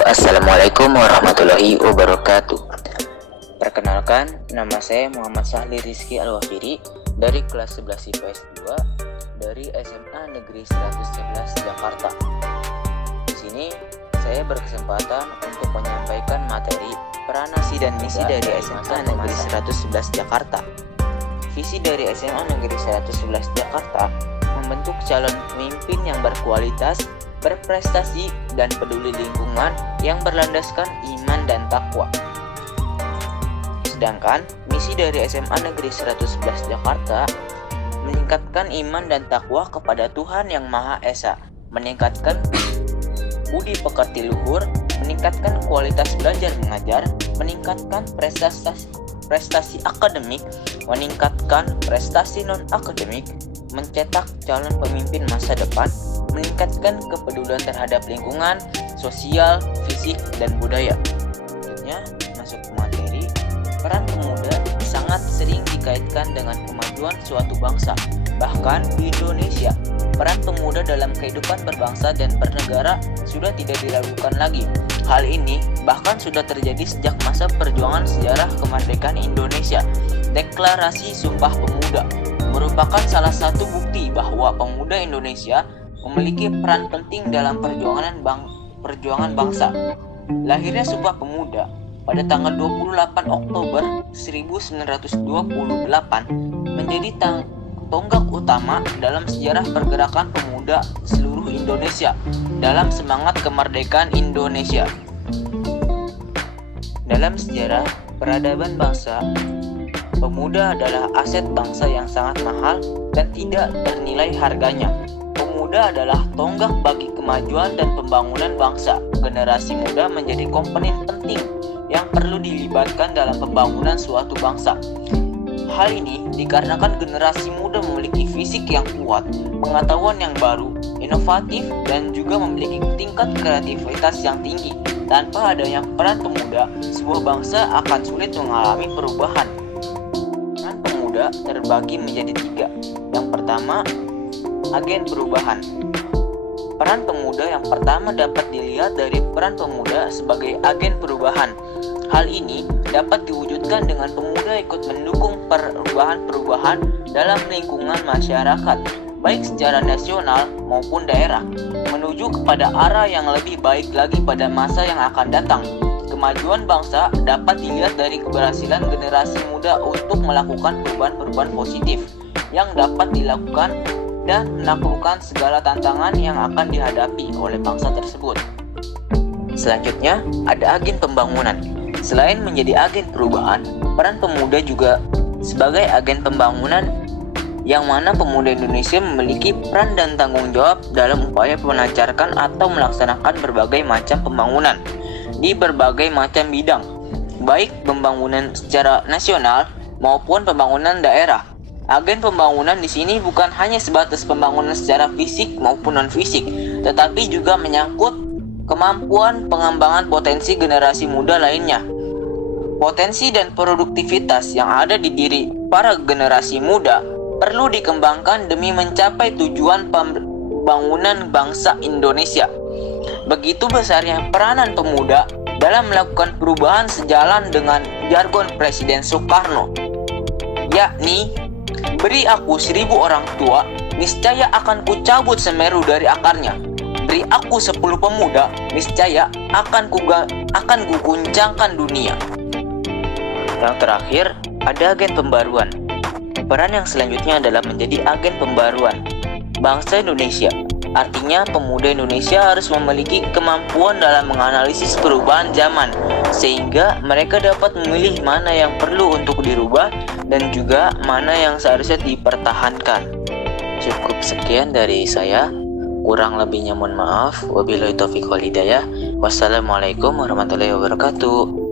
Assalamualaikum warahmatullahi wabarakatuh. Perkenalkan, nama saya Muhammad Sahli Rizky Al-Wafiri dari kelas 11 IPS 2 dari SMA Negeri 111 Jakarta. Di sini saya berkesempatan untuk menyampaikan materi peran visi dan misi dari SMA Negeri 111 Jakarta. Visi dari SMA Negeri 111 Jakarta membentuk calon pemimpin yang berkualitas, berprestasi, dan peduli lingkungan yang berlandaskan iman dan takwa. Sedangkan misi dari SMA Negeri 111 Jakarta meningkatkan iman dan takwa kepada Tuhan Yang Maha Esa, meningkatkan budi pekerti luhur, meningkatkan kualitas belajar mengajar, meningkatkan prestasi akademik, meningkatkan prestasi non-akademik, mencetak calon pemimpin masa depan, meningkatkan kepedulian terhadap lingkungan, sosial, fisik, dan budaya. Selanjutnya, masuk ke materi, peran pemuda sangat sering dikaitkan dengan kemajuan suatu bangsa. Bahkan di Indonesia, peran pemuda dalam kehidupan berbangsa dan bernegara sudah tidak diragukan lagi. Hal ini bahkan sudah terjadi sejak masa perjuangan sejarah kemerdekaan Indonesia. Deklarasi Sumpah Pemuda merupakan salah satu bukti bahwa pemuda Indonesia memiliki peran penting dalam perjuangan bangsa. Lahirnya Sumpah Pemuda pada tanggal 28 Oktober 1928 menjadi tonggak utama dalam sejarah pergerakan pemuda seluruh Indonesia dalam semangat kemerdekaan Indonesia. Dalam sejarah peradaban bangsa, pemuda adalah aset bangsa yang sangat mahal dan tidak ternilai harganya. Pemuda adalah tonggak bagi kemajuan dan pembangunan bangsa. Generasi muda menjadi komponen penting yang perlu dilibatkan dalam pembangunan suatu bangsa. Hal ini dikarenakan generasi muda memiliki fisik yang kuat, pengetahuan yang baru, inovatif, dan juga memiliki tingkat kreativitas yang tinggi. Tanpa adanya peran pemuda, sebuah bangsa akan sulit mengalami perubahan. Peran pemuda terbagi menjadi 3. Yang pertama, agen perubahan. Peran pemuda yang pertama dapat dilihat dari peran pemuda sebagai agen perubahan. Hal ini dapat diwujudkan dengan pemuda ikut mendukung perubahan-perubahan dalam lingkungan masyarakat, baik secara nasional maupun daerah, menuju kepada arah yang lebih baik lagi pada masa yang akan datang. Kemajuan bangsa dapat dilihat dari keberhasilan generasi muda untuk melakukan perubahan-perubahan positif yang dapat dilakukan dan menaklukkan segala tantangan yang akan dihadapi oleh bangsa tersebut. Selanjutnya, ada agen pembangunan. Selain menjadi agen perubahan, peran pemuda juga sebagai agen pembangunan, yang mana pemuda Indonesia memiliki peran dan tanggung jawab dalam upaya melancarkan atau melaksanakan berbagai macam pembangunan di berbagai macam bidang, baik pembangunan secara nasional maupun pembangunan daerah. Agen pembangunan di sini bukan hanya sebatas pembangunan secara fisik maupun non-fisik, tetapi juga menyangkut kemampuan pengembangan potensi generasi muda lainnya. Potensi dan produktivitas yang ada di diri para generasi muda perlu dikembangkan demi mencapai tujuan pembangunan bangsa Indonesia. Begitu besarnya peranan pemuda dalam melakukan perubahan sejalan dengan jargon Presiden Soekarno, yakni beri aku 1000 orang tua, niscaya akan kucabut Semeru dari akarnya. Beri aku 10 pemuda, niscaya akan kuguncangkan dunia. Yang terakhir, ada agen pembaruan. Peran yang selanjutnya adalah menjadi agen pembaruan bangsa Indonesia. Artinya, pemuda Indonesia harus memiliki kemampuan dalam menganalisis perubahan zaman, sehingga mereka dapat memilih mana yang perlu untuk dirubah dan juga mana yang seharusnya dipertahankan. Cukup sekian dari saya. Kurang lebihnya mohon maaf. Wabillahi taufiq wal hidayah. Wassalamualaikum warahmatullahi wabarakatuh.